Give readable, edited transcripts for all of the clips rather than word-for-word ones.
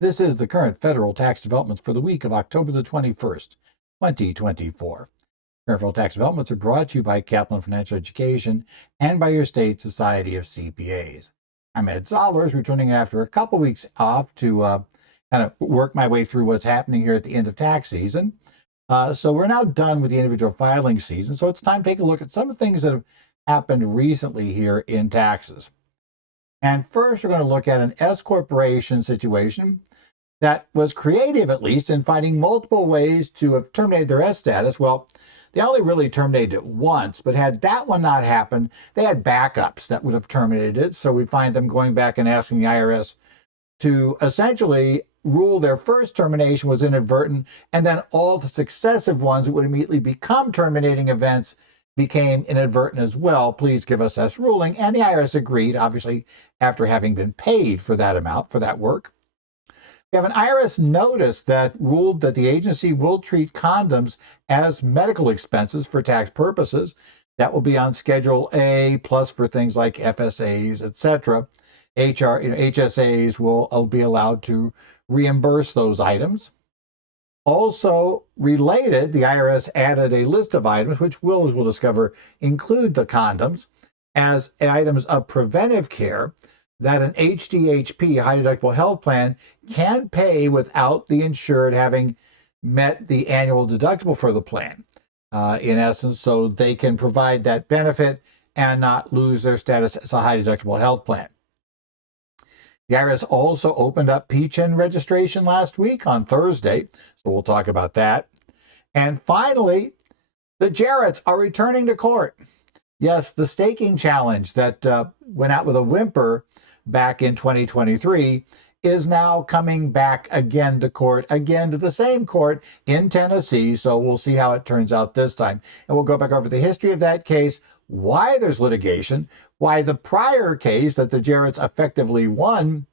This is the current federal tax developments for the week of October the 21st, 2024. Current federal tax developments are brought to you by Kaplan Financial Education and by your state Society of CPAs. I'm Ed Zollers, returning after a couple weeks off to kind of work my way through what's happening here at the end of tax season. So we're now done with the individual filing season, so it's time to take a look at some of the things that have happened recently here in taxes. And first, we're going to look at an S corporation situation that was creative, at least, in finding multiple ways to have terminated their S status. Well, they only really terminated it once, but had that one not happened, they had backups that would have terminated it. So we find them going back and asking the IRS to essentially rule their first termination was inadvertent, and then all the successive ones that would immediately become terminating events became inadvertent as well. Please give us this ruling. And the IRS agreed, obviously, after having been paid for that amount, for that work. We have an IRS notice that ruled that the agency will treat condoms as medical expenses for tax purposes. That will be on Schedule A, plus for things like FSAs, etc. HSAs will be allowed to reimburse those items. Also related, the IRS added a list of items, which will, as we'll discover, include the condoms as items of preventive care that an HDHP, high deductible health plan, can pay without the insured having met the annual deductible for the plan, in essence, so they can provide that benefit and not lose their status as a high deductible health plan. The IRS also opened up PTIN registration last week on Thursday, so we'll talk about that. And finally, the Jarretts are returning to court. Yes, the staking challenge that went out with a whimper back in 2023 is now coming back again to court, again to the same court in Tennessee, so we'll see how it turns out this time. And we'll go back over the history of that case, why there's litigation, why the prior case that the Jarretts effectively won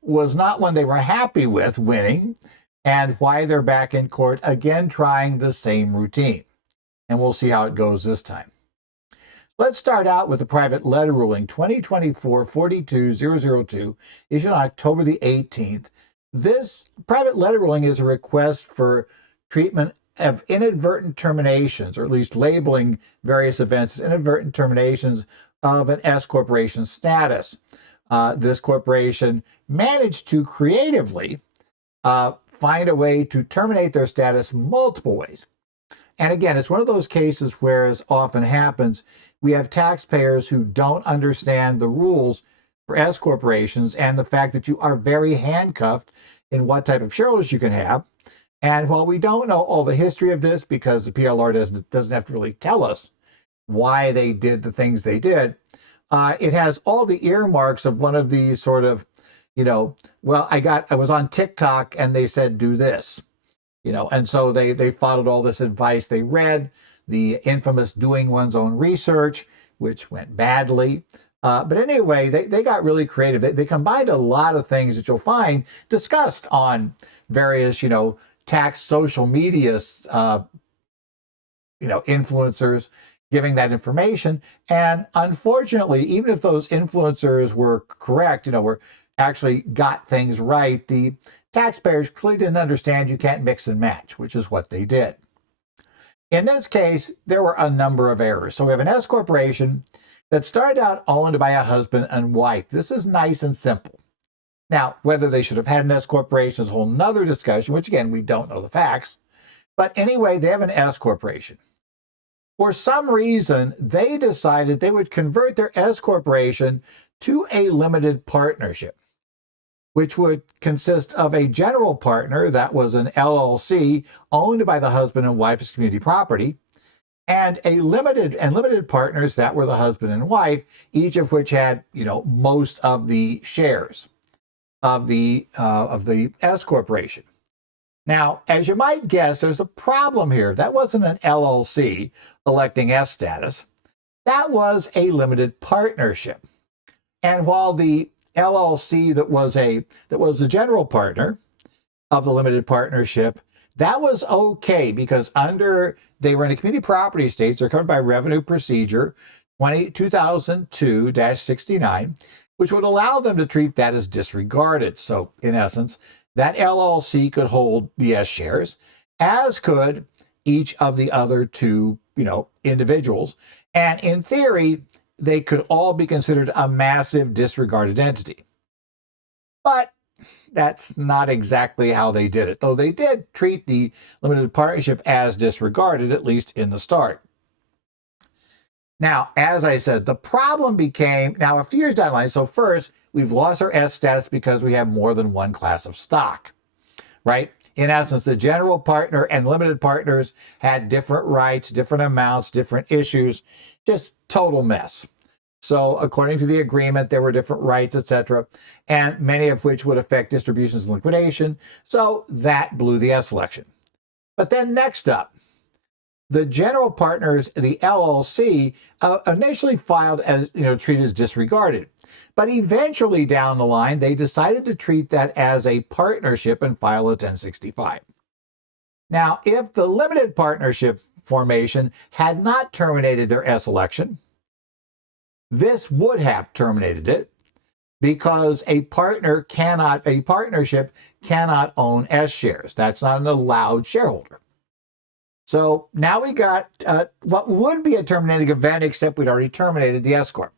was not one they were happy with winning, and why they're back in court again trying the same routine. And we'll see how it goes this time. Let's start out with the private letter ruling 2024-42002, issued on October the 18th. This private letter ruling is a request for treatment of inadvertent terminations, or at least labeling various events as inadvertent terminations of an S corporation status. This corporation managed to creatively find a way to terminate their status multiple ways. And again, it's one of those cases where, as often happens, we have taxpayers who don't understand the rules for S corporations and the fact that you are very handcuffed in what type of shareholders you can have. And while we don't know all the history of this, because the PLR doesn't have to really tell us why they did the things they did, it has all the earmarks of one of these sort of, well, I was on TikTok and they said do this, and so they followed all this advice. They read the infamous doing one's own research, which went badly. But anyway, they got really creative. They combined a lot of things that you'll find discussed on various, tax social media, influencers giving that information. And unfortunately, even if those influencers were correct, were actually got things right, the taxpayers clearly didn't understand you can't mix and match, which is what they did. In this case, there were a number of errors. So we have an S corporation that started out owned by a husband and wife. This is nice and simple. Now, whether they should have had an S corporation is a whole nother discussion, which again, we don't know the facts. But anyway, they have an S corporation. For some reason, they decided they would convert their S corporation to a limited partnership, which would consist of a general partner that was an LLC owned by the husband and wife as community property, and a limited partners that were the husband and wife, each of which had, most of the shares of the S corporation. Now, as you might guess, there's a problem here. That wasn't an LLC electing S status. That was a limited partnership. And while the LLC that was the general partner of the limited partnership, that was okay because they were in a community property state, so they're covered by Revenue Procedure 2002-69, which would allow them to treat that as disregarded. So in essence, that LLC could hold the S shares, as could each of the other two, individuals. And in theory, they could all be considered a massive disregarded entity. But that's not exactly how they did it, though they did treat the limited partnership as disregarded, at least in the start. Now, as I said, the problem became, now a few years down the line, so first, we've lost our S status because we have more than one class of stock, right? In essence, the general partner and limited partners had different rights, different amounts, different issues, just total mess. So according to the agreement, there were different rights, etc., and many of which would affect distributions and liquidation. So that blew the S election. But then next up, the general partners, the LLC, initially filed as, treated as disregarded. But eventually down the line, they decided to treat that as a partnership and file a 1065. Now, if the limited partnership formation had not terminated their S election, this would have terminated it, because a partnership cannot own S shares. That's not an allowed shareholder. So now we got what would be a terminating event, except we'd already terminated the S corp.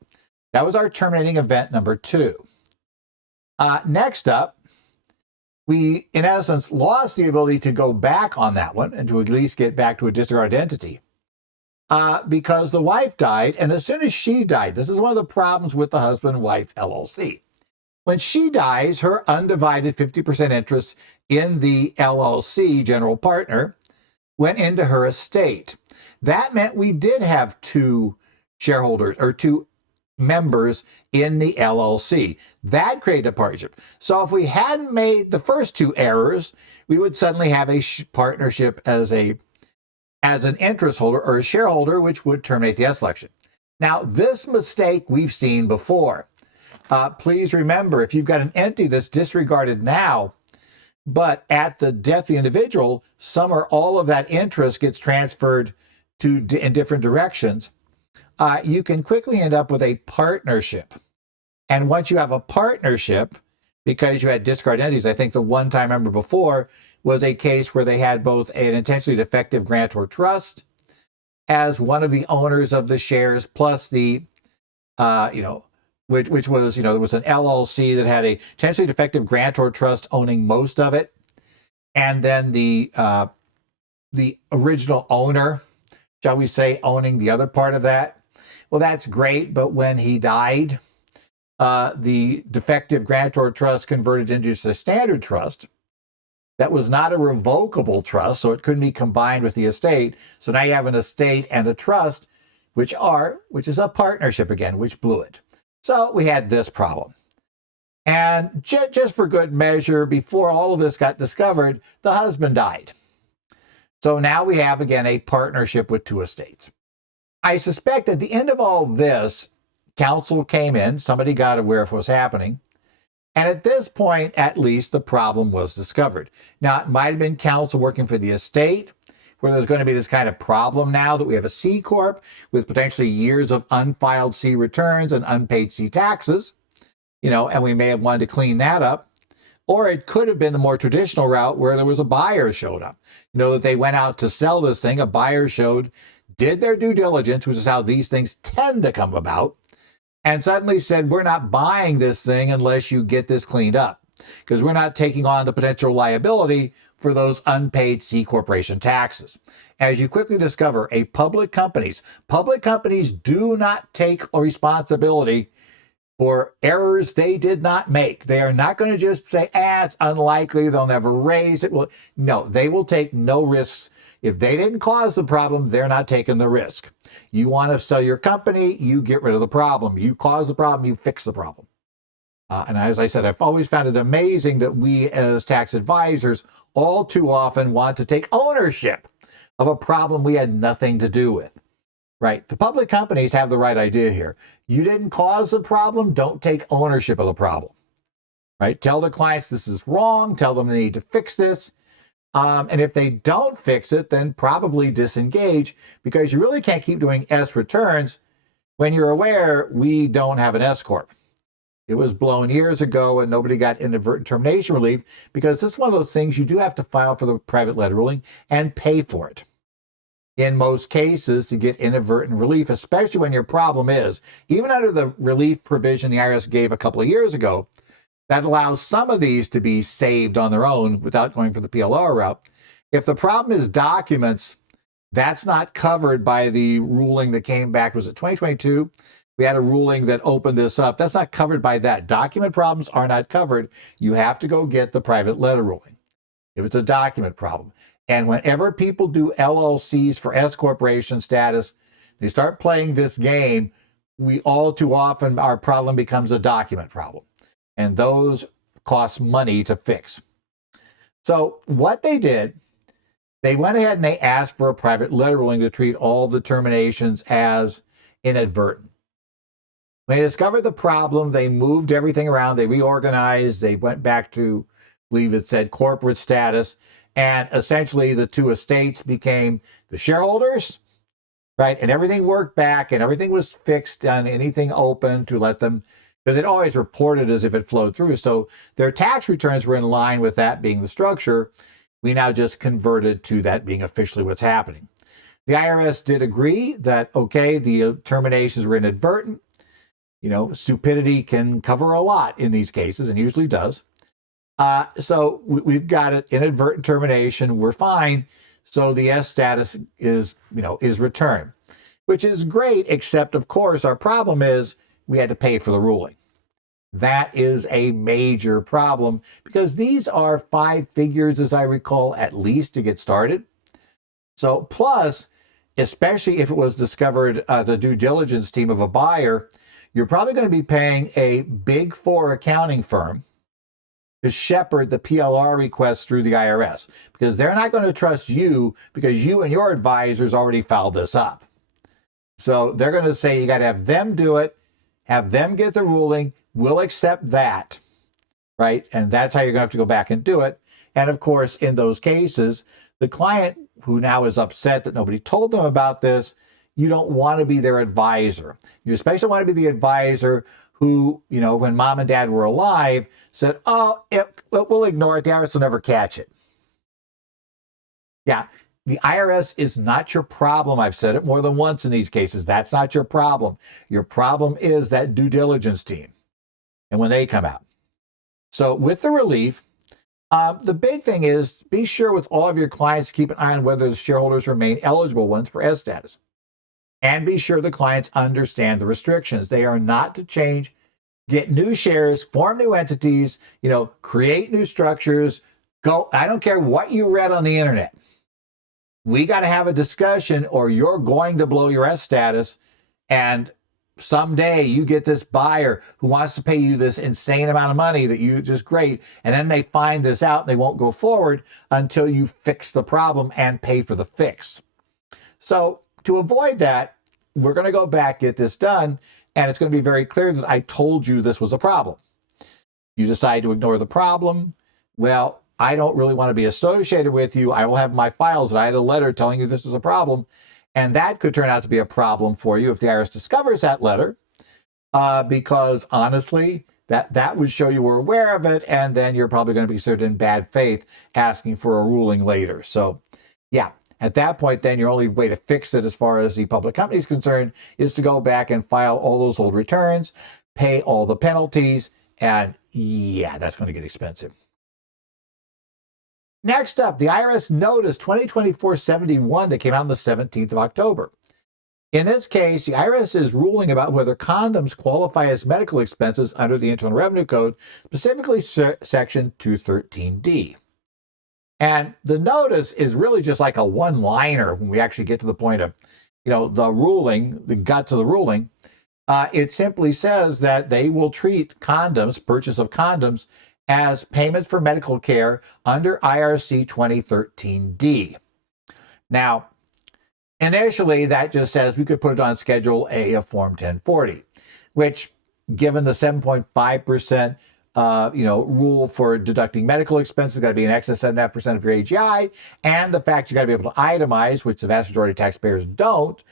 That was our terminating event number 2. Next up, we, in essence, lost the ability to go back on that one and to at least get back to a disregarded entity because the wife died. And as soon as she died, this is one of the problems with the husband-wife LLC. When she dies, her undivided 50% interest in the LLC, general partner, went into her estate. That meant we did have 2 shareholders or 2 members in the LLC. That created a partnership. So if we hadn't made the first 2 errors, we would suddenly have a partnership as an interest holder or a shareholder, which would terminate the S election. Now, this mistake we've seen before. Please remember, if you've got an entity that's disregarded now, but at the death of the individual, some or all of that interest gets transferred in different directions, you can quickly end up with a partnership. And once you have a partnership, because you had discarded entities, I think the one time I remember before was a case where they had both an intentionally defective grantor trust as one of the owners of the shares, plus the, which was, there was an LLC that had a intentionally defective grantor trust owning most of it, and then the original owner, shall we say, owning the other part of that. Well, that's great, but when he died, the defective grantor trust converted into just a standard trust. That was not a revocable trust, so it couldn't be combined with the estate. So now you have an estate and a trust, which is a partnership again, which blew it. So we had this problem. And just for good measure, before all of this got discovered, the husband died. So now we have, again, a partnership with 2 estates. I suspect at the end of all this, counsel came in, somebody got aware of what was happening, and at this point, at least, the problem was discovered. Now, it might have been counsel working for the estate, where there's going to be this kind of problem now that we have a C corp with potentially years of unfiled C returns and unpaid C taxes, and we may have wanted to clean that up. Or it could have been the more traditional route where there was a buyer showed up. That they went out to sell this thing, a buyer showed, did their due diligence, which is how these things tend to come about, and suddenly said, we're not buying this thing unless you get this cleaned up, because we're not taking on the potential liability for those unpaid C corporation taxes. As you quickly discover, public companies do not take responsibility for errors they did not make. They are not going to just say, it's unlikely, they'll never raise it. Well, no, they will take no risks. If they didn't cause the problem, they're not taking the risk. You want to sell your company, you get rid of the problem. You cause the problem, you fix the problem. And as I said, I've always found it amazing that we as tax advisors all too often want to take ownership of a problem we had nothing to do with. Right? The public companies have the right idea here. You didn't cause the problem, don't take ownership of the problem. Right? Tell the clients this is wrong, tell them they need to fix this. And if they don't fix it, then probably disengage, because you really can't keep doing S returns when you're aware we don't have an S corp. It was blown years ago and nobody got inadvertent termination relief because this is one of those things you do have to file for the private letter ruling and pay for it. In most cases, to get inadvertent relief, especially when your problem is, even under the relief provision the IRS gave a couple of years ago, that allows some of these to be saved on their own without going for the PLR route. If the problem is documents, that's not covered by the ruling that came back. Was it 2022? We had a ruling that opened this up. That's not covered by that. Document problems are not covered. You have to go get the private letter ruling if it's a document problem. And whenever people do LLCs for S corporation status, they start playing this game, we all too often, our problem becomes a document problem. And those cost money to fix. So what they did, they went ahead and they asked for a private letter ruling to treat all the terminations as inadvertent. When they discovered the problem, they moved everything around, they reorganized, they went back to, I believe it said corporate status, and essentially the two estates became the shareholders, right? And everything worked back and everything was fixed on anything open to let them, because it always reported as if it flowed through. So their tax returns were in line with that being the structure. We now just converted to that being officially what's happening. The IRS did agree that, okay, the terminations were inadvertent. You know, stupidity can cover a lot in these cases and usually does. So we've got an inadvertent termination. We're fine. So the S status is returned, which is great, except of course our problem is we had to pay for the ruling. That is a major problem because these are 5 figures, as I recall, at least to get started. So plus, especially if it was discovered the due diligence team of a buyer, you're probably going to be paying a Big 4 accounting firm to shepherd the PLR request through the IRS because they're not going to trust you because you and your advisors already filed this up. So they're going to say you got to have them do it, have them get the ruling, we'll accept that, right? And that's how you're going to have to go back and do it. And of course, in those cases, the client who now is upset that nobody told them about this, you don't want to be their advisor. You especially want to be the advisor who, you know, when mom and dad were alive, said, oh, we'll ignore it. The IRS will never catch it. Yeah, the IRS is not your problem. I've said it more than once in these cases. That's not your problem. Your problem is that due diligence team and when they come out. So with the relief, the big thing is be sure with all of your clients to keep an eye on whether the shareholders remain eligible ones for S status. And be sure the clients understand the restrictions. They are not to change, get new shares, form new entities, create new structures. I don't care what you read on the internet. We got to have a discussion or you're going to blow your S status. And someday you get this buyer who wants to pay you this insane amount of money that you just great. And then they find this out and they won't go forward until you fix the problem and pay for the fix. So to avoid that, we're going to go back, get this done, and it's going to be very clear that I told you this was a problem. You decide to ignore the problem. Well, I don't really want to be associated with you. I will have my files that I had a letter telling you this is a problem. And that could turn out to be a problem for you if the IRS discovers that letter, because honestly, that would show you were aware of it, and then you're probably going to be considered in bad faith asking for a ruling later. So, yeah. At that point, then your only way to fix it as far as the public company is concerned is to go back and file all those old returns, pay all the penalties, and yeah, that's going to get expensive. Next up, the IRS Notice 2024-71 that came out on the 17th of October. In this case, the IRS is ruling about whether condoms qualify as medical expenses under the Internal Revenue Code, specifically Section 213D. And the notice is really just like a one-liner when we actually get to the point of, the ruling, the guts of the ruling. It simply says that they will treat condoms, purchase of condoms, as payments for medical care under IRC 2013D. Now, initially, that just says we could put it on Schedule A of Form 1040, which, given the 7.5% rule for deducting medical expenses got to be in excess of 7.5% of your AGI, and the fact you got to be able to itemize, which the vast majority of taxpayers don't,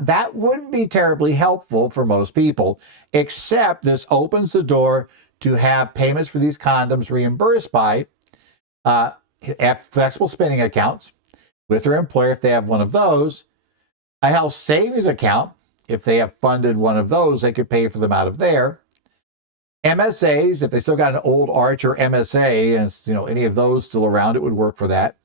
that wouldn't be terribly helpful for most people, except this opens the door to have payments for these condoms reimbursed by flexible spending accounts with their employer if they have one of those, a health savings account. If they have funded one of those, they could pay for them out of there. MSAs, if they still got an old Arch or MSA, and any of those still around, it would work for that.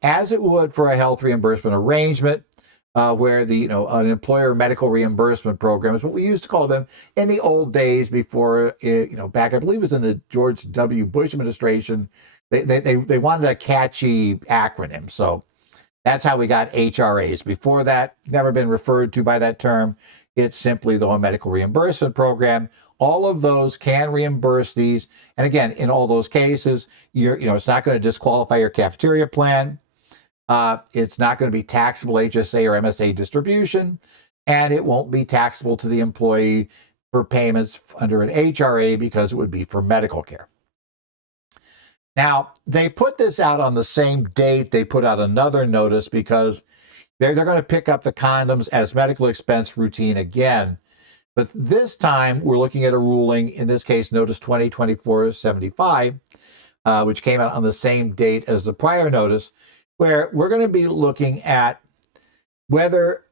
As it would for a health reimbursement arrangement, where an employer medical reimbursement program is what we used to call them in the old days before, back, I believe it was in the George W. Bush administration. They wanted a catchy acronym, so that's how we got HRAs. Before that, never been referred to by that term. It's simply the medical reimbursement program. All of those can reimburse these. And again, in all those cases, it's not going to disqualify your cafeteria plan. It's not going to be taxable HSA or MSA distribution, and it won't be taxable to the employee for payments under an HRA because it would be for medical care. Now, they put this out on the same date they put out another notice because they're going to pick up the condoms as medical expense routine again. But this time, we're looking at a ruling, in this case, Notice 2024-75, which came out on the same date as the prior notice, where we're going to be looking at whether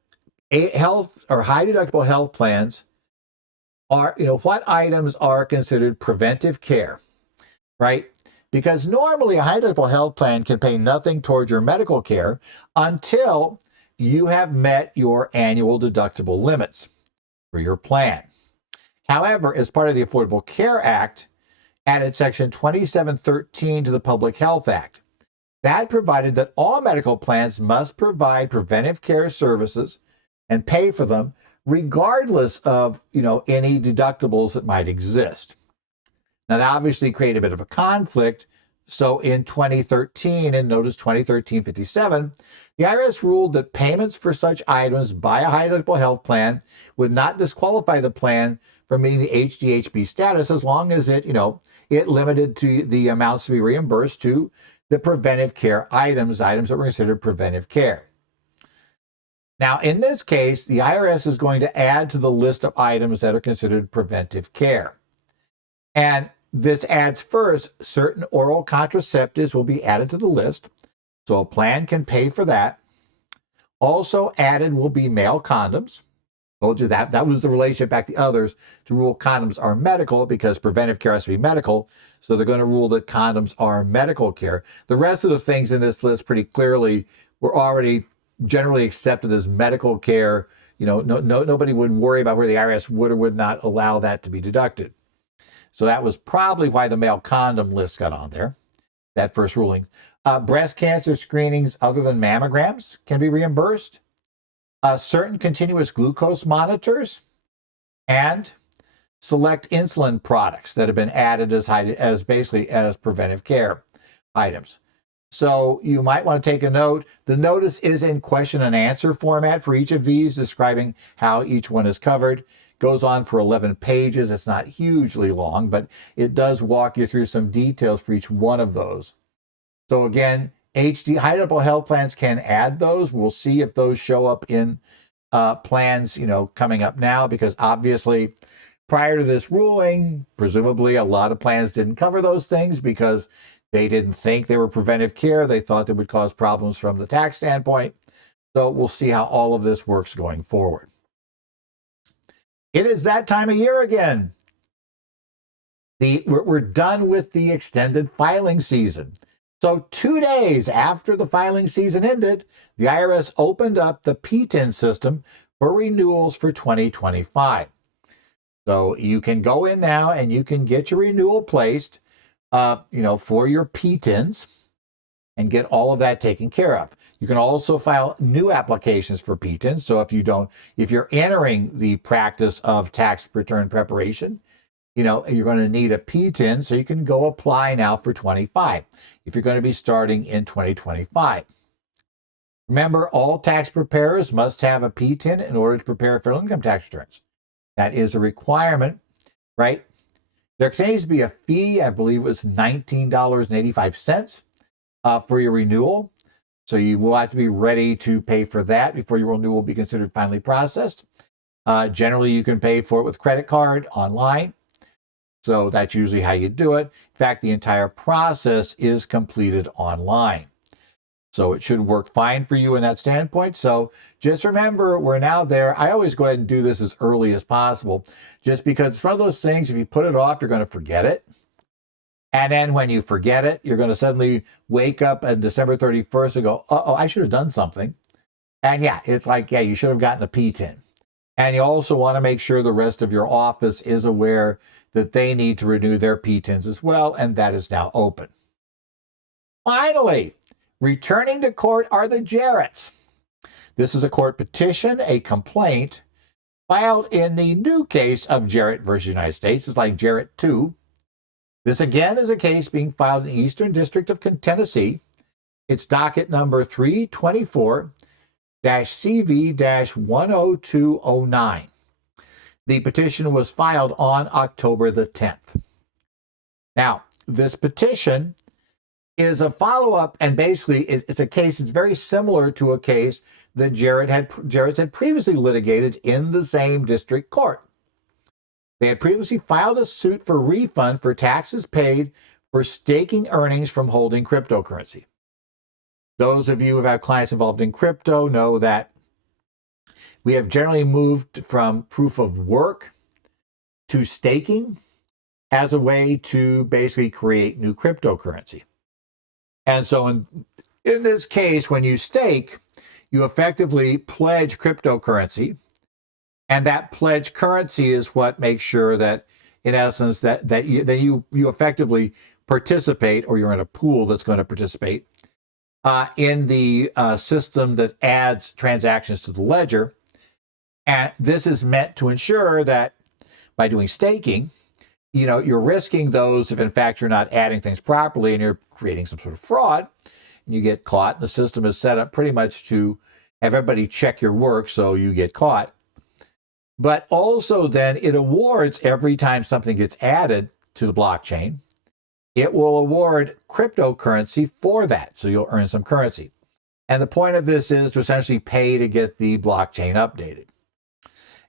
health or high deductible health plans are, what items are considered preventive care, right? Because normally a high deductible health plan can pay nothing towards your medical care until you have met your annual deductible limits for your plan. However, as part of the Affordable Care Act, added Section 2713 to the Public Health Act. That provided that all medical plans must provide preventive care services and pay for them regardless of, any deductibles that might exist. Now, that obviously created a bit of a conflict. So in 2013, in Notice 2013-57, the IRS ruled that payments for such items by a high deductible health plan would not disqualify the plan from meeting the HDHP status as long as it limited to the amounts to be reimbursed to the preventive care items that were considered preventive care. Now, in this case, the IRS is going to add to the list of items that are considered preventive care. And this adds first, certain oral contraceptives will be added to the list, so a plan can pay for that. Also added will be male condoms. Told you that was the relationship back to the others to rule condoms are medical because preventive care has to be medical. So they're going to rule that condoms are medical care. The rest of the things in this list pretty clearly were already generally accepted as medical care. Nobody would worry about where the IRS would or would not allow that to be deducted. So that was probably why the male condom list got on there, that first ruling. Breast cancer screenings other than mammograms can be reimbursed. Certain continuous glucose monitors and select insulin products that have been added as basically as preventive care items. So you might want to take a note. The notice is in question and answer format for each of these, describing how each one is covered. Goes on for 11 pages. It's not hugely long, but it does walk you through some details for each one of those. So again, high deductible health plans can add those. We'll see if those show up in plans, coming up now, because obviously prior to this ruling, presumably a lot of plans didn't cover those things because they didn't think they were preventive care. They thought they would cause problems from the tax standpoint. So we'll see how all of this works going forward. It is that time of year again. We're done with the extended filing season. So 2 days after the filing season ended, the IRS opened up the PTIN system for renewals for 2025. So you can go in now and you can get your renewal placed, for your PTINs and get all of that taken care of. You can also file new applications for PTINs. So if you're entering the practice of tax return preparation, you're going to need a PTIN, so you can go apply now for 25 if you're going to be starting in 2025. Remember, all tax preparers must have a PTIN in order to prepare federal income tax returns. That is a requirement, right? There continues to be a fee. I believe it was $19.85 for your renewal. So you will have to be ready to pay for that before your renewal will be considered finally processed. Generally, you can pay for it with credit card online. So that's usually how you do it. In fact, the entire process is completed online. So it should work fine for you in that standpoint. So just remember, we're now there. I always go ahead and do this as early as possible, just because it's one of those things, if you put it off, you're going to forget it. And then when you forget it, you're going to suddenly wake up on December 31st and go, uh-oh, I should have done something. And yeah, it's like, yeah, you should have gotten a PTIN. And you also want to make sure the rest of your office is aware that they need to renew their PTINs as well, and that is now open. Finally, returning to court are the Jarretts. This is a court petition, a complaint, filed in the new case of Jarrett versus United States. It's like Jarrett 2. This again is a case being filed in the Eastern District of Tennessee. It's docket number 324-CV-10209. The petition was filed on October the 10th. Now, this petition is a follow-up, and basically it's a case that's very similar to a case that Jarretts had previously litigated in the same district court. They had previously filed a suit for refund for taxes paid for staking earnings from holding cryptocurrency. Those of you who have clients involved in crypto know that we have generally moved from proof of work to staking as a way to basically create new cryptocurrency. And so in this case, when you stake, you effectively pledge cryptocurrency, and that pledged currency is what makes sure that, in essence, that you effectively participate, or you're in a pool that's going to participate in the system that adds transactions to the ledger. And this is meant to ensure that by doing staking, you're risking those if in fact you're not adding things properly and you're creating some sort of fraud and you get caught. And the system is set up pretty much to have everybody check your work so you get caught. But also then it awards every time something gets added to the blockchain. It will award cryptocurrency for that. So you'll earn some currency. And the point of this is to essentially pay to get the blockchain updated.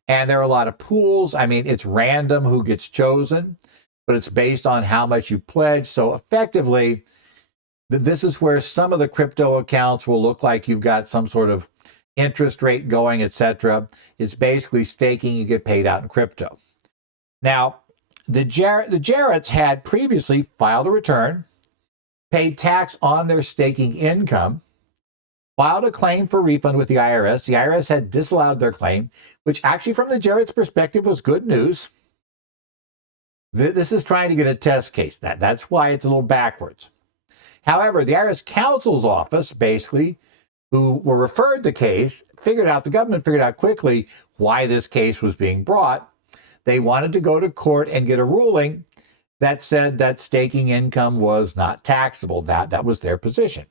And there are a lot of pools. I mean, it's random who gets chosen, but it's based on how much you pledge. So effectively, this is where some of the crypto accounts will look like you've got some sort of interest rate going, etc. It's basically staking, you get paid out in crypto. Now, the Jarretts had previously filed a return, paid tax on their staking income, filed a claim for refund with the IRS. The IRS had disallowed their claim, which actually from the Jarretts' perspective was good news. This is trying to get a test case. That's why it's a little backwards. However, the IRS counsel's office, basically, who were referred the case, the government figured out quickly why this case was being brought. They wanted to go to court and get a ruling that said that staking income was not taxable. That was their position.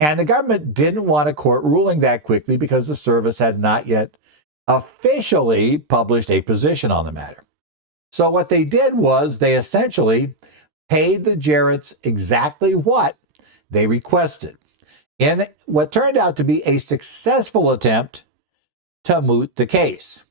And the government didn't want a court ruling that quickly because the service had not yet officially published a position on the matter. So what they did was they essentially paid the Jarretts exactly what they requested in what turned out to be a successful attempt to moot the case.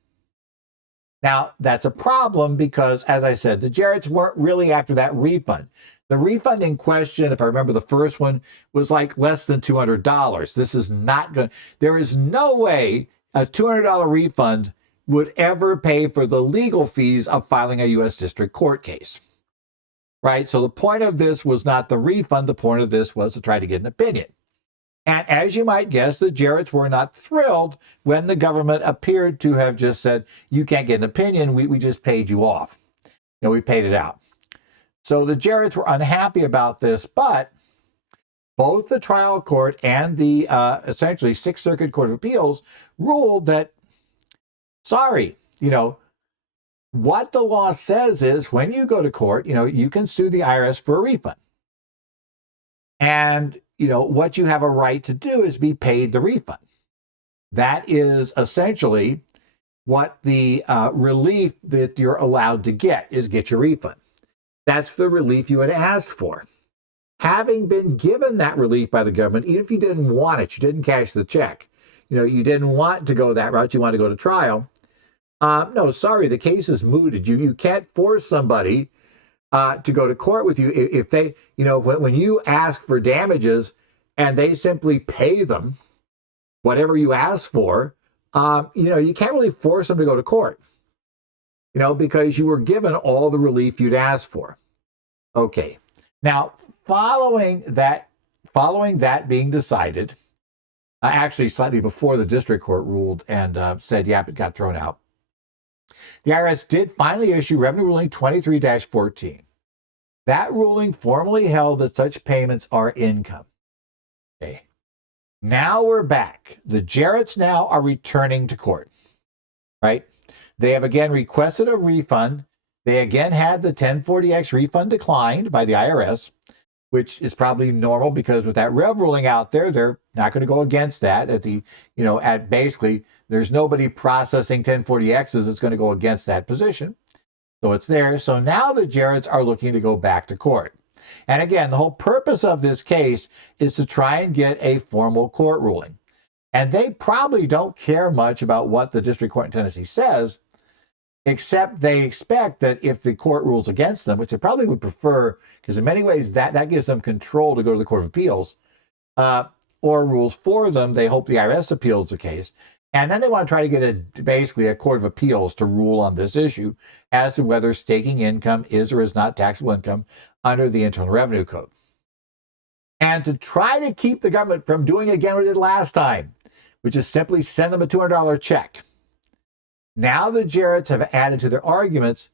Now, that's a problem because, as I said, the Jarretts weren't really after that refund. The refund in question, if I remember the first one, was like less than $200. This is not good. There is no way a $200 refund would ever pay for the legal fees of filing a U.S. District Court case, right? So the point of this was not the refund. The point of this was to try to get an opinion. And as you might guess, the Jarretts were not thrilled when the government appeared to have just said, you can't get an opinion, we just paid you off. We paid it out. So the Jarretts were unhappy about this, but both the trial court and the essentially Sixth Circuit Court of Appeals ruled that, sorry, what the law says is when you go to court, you can sue the IRS for a refund. And what you have a right to do is be paid the refund. That is essentially what the relief that you're allowed to get is get your refund. That's the relief you had asked for. Having been given that relief by the government, even if you didn't want it, you didn't cash the check, you didn't want to go that route, you want to go to trial. No, sorry, the case is mooted. You can't force somebody to go to court with you if they, when you ask for damages and they simply pay them whatever you ask for, you can't really force them to go to court, because you were given all the relief you'd asked for. Okay. Now, following that being decided, actually slightly before the district court ruled and said, yep, it got thrown out, the IRS did finally issue Revenue Ruling 23-14. That ruling formally held that such payments are income. Okay. Now we're back. The Jarretts now are returning to court, right? They have again requested a refund. They again had the 1040X refund declined by the IRS, which is probably normal because with that Rev ruling out there, they're not going to go against that at basically there's nobody processing 1040Xs that's going to go against that position. So it's there. So now the Jarretts are looking to go back to court. And again, the whole purpose of this case is to try and get a formal court ruling. And they probably don't care much about what the district court in Tennessee says, except they expect that if the court rules against them, which they probably would prefer, because in many ways that gives them control to go to the Court of Appeals, or rules for them, they hope the IRS appeals the case. And then they want to try to get basically a Court of Appeals to rule on this issue as to whether staking income is or is not taxable income under the Internal Revenue Code. And to try to keep the government from doing again what it did last time, which is simply send them a $200 check. Now the Jarretts have added to their arguments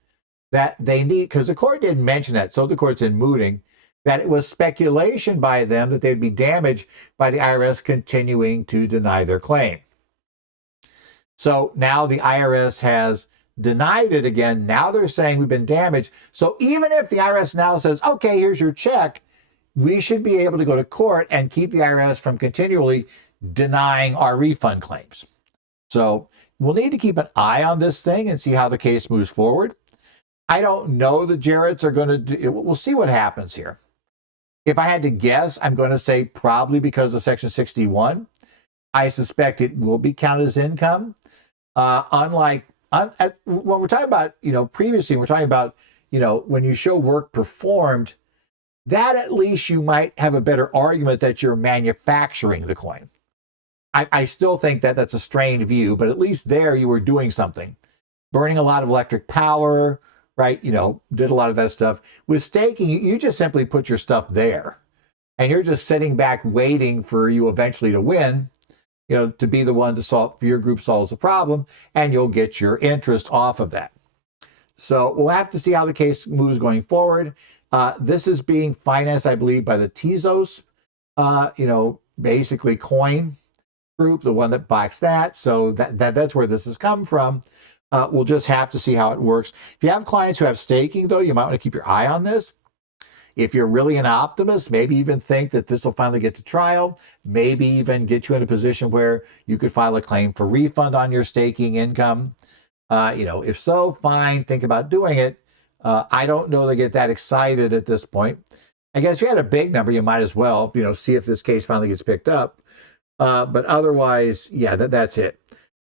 that they need, because the court didn't mention that, so the court's in mooting, that it was speculation by them that they'd be damaged by the IRS continuing to deny their claim. So now the IRS has denied it again. Now they're saying we've been damaged. So even if the IRS now says, okay, here's your check, we should be able to go to court and keep the IRS from continually denying our refund claims. So we'll need to keep an eye on this thing and see how the case moves forward. I don't know the Jarretts are going to do, we'll see what happens here. If I had to guess, I'm going to say probably because of Section 61. I suspect it will be counted as income. Unlike when we're talking about, previously, we're talking about, when you show work performed, that at least you might have a better argument that you're manufacturing the coin. I still think that that's a strained view, but at least there you were doing something. Burning a lot of electric power, right? Did a lot of that stuff. With staking, you just simply put your stuff there. And you're just sitting back waiting for you eventually to win, to be the one to solve, for your group solves the problem, and you'll get your interest off of that. So we'll have to see how the case moves going forward. This is being financed, I believe, by the Tezos, basically coin group, the one that backs that. So that's where this has come from. We'll just have to see how it works. If you have clients who have staking, though, you might want to keep your eye on this. If you're really an optimist, maybe even think that this will finally get to trial, maybe even get you in a position where you could file a claim for refund on your staking income. If so, fine, think about doing it. I don't know they get that excited at this point. I guess if you had a big number, you might as well, see if this case finally gets picked up. But otherwise, yeah, that's it.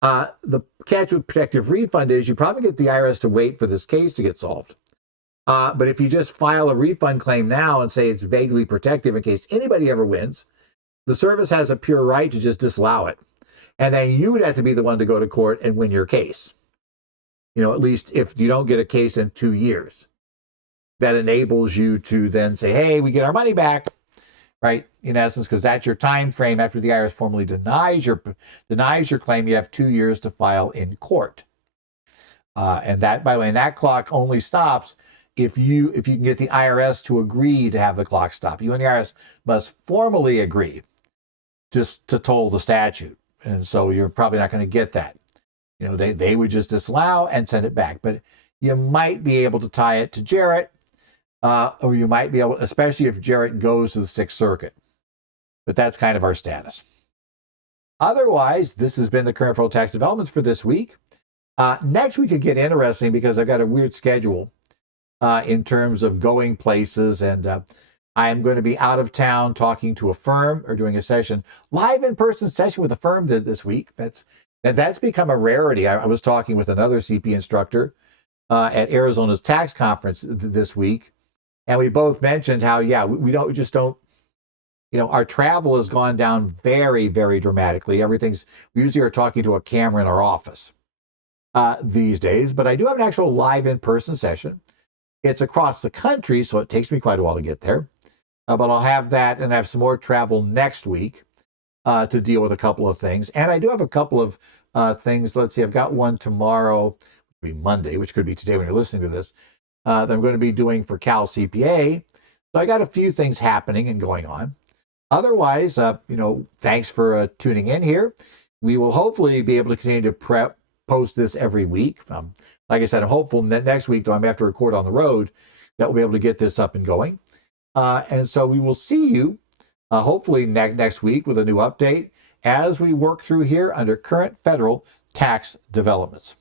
The catch with protective refund is you probably get the IRS to wait for this case to get solved. But if you just file a refund claim now and say it's vaguely protective in case anybody ever wins, the service has a pure right to just disallow it. And then you would have to be the one to go to court and win your case. At least if you don't get a case in 2 years. That enables you to then say, hey, we get our money back, right? In essence, because that's your time frame after the IRS formally denies your claim, you have 2 years to file in court. And that, by the way, and that clock only stops if you can get the IRS to agree to have the clock stop. You and the IRS must formally agree just to toll the statute. And so you're probably not going to get that. They would just disallow and send it back. But you might be able to tie it to Jarrett, or you might be able, especially if Jarrett goes to the Sixth Circuit. But that's kind of our status. Otherwise, this has been the current federal tax developments for this week. Next week could get interesting because I've got a weird schedule. in terms of going places. And I am going to be out of town talking to a firm or doing a session, live in-person session with a firm this week. That's become a rarity. I was talking with another CP instructor at Arizona's tax conference this week, and we both mentioned how, yeah, we just don't, our travel has gone down very, very dramatically. We usually are talking to a camera in our office these days, but I do have an actual live in-person session. It's across the country, so it takes me quite a while to get there. But I'll have that, and I have some more travel next week to deal with a couple of things. And I do have a couple of things. Let's see, I've got one tomorrow, it'll be Monday, which could be today when you're listening to this, that I'm going to be doing for Cal CPA. So I got a few things happening and going on. Otherwise, thanks for tuning in here. We will hopefully be able to continue to post this every week. Like I said, I'm hopeful next week, though I'm have to record on the road, that we'll be able to get this up and going. And so we will see you hopefully next week with a new update as we work through here under current federal tax developments.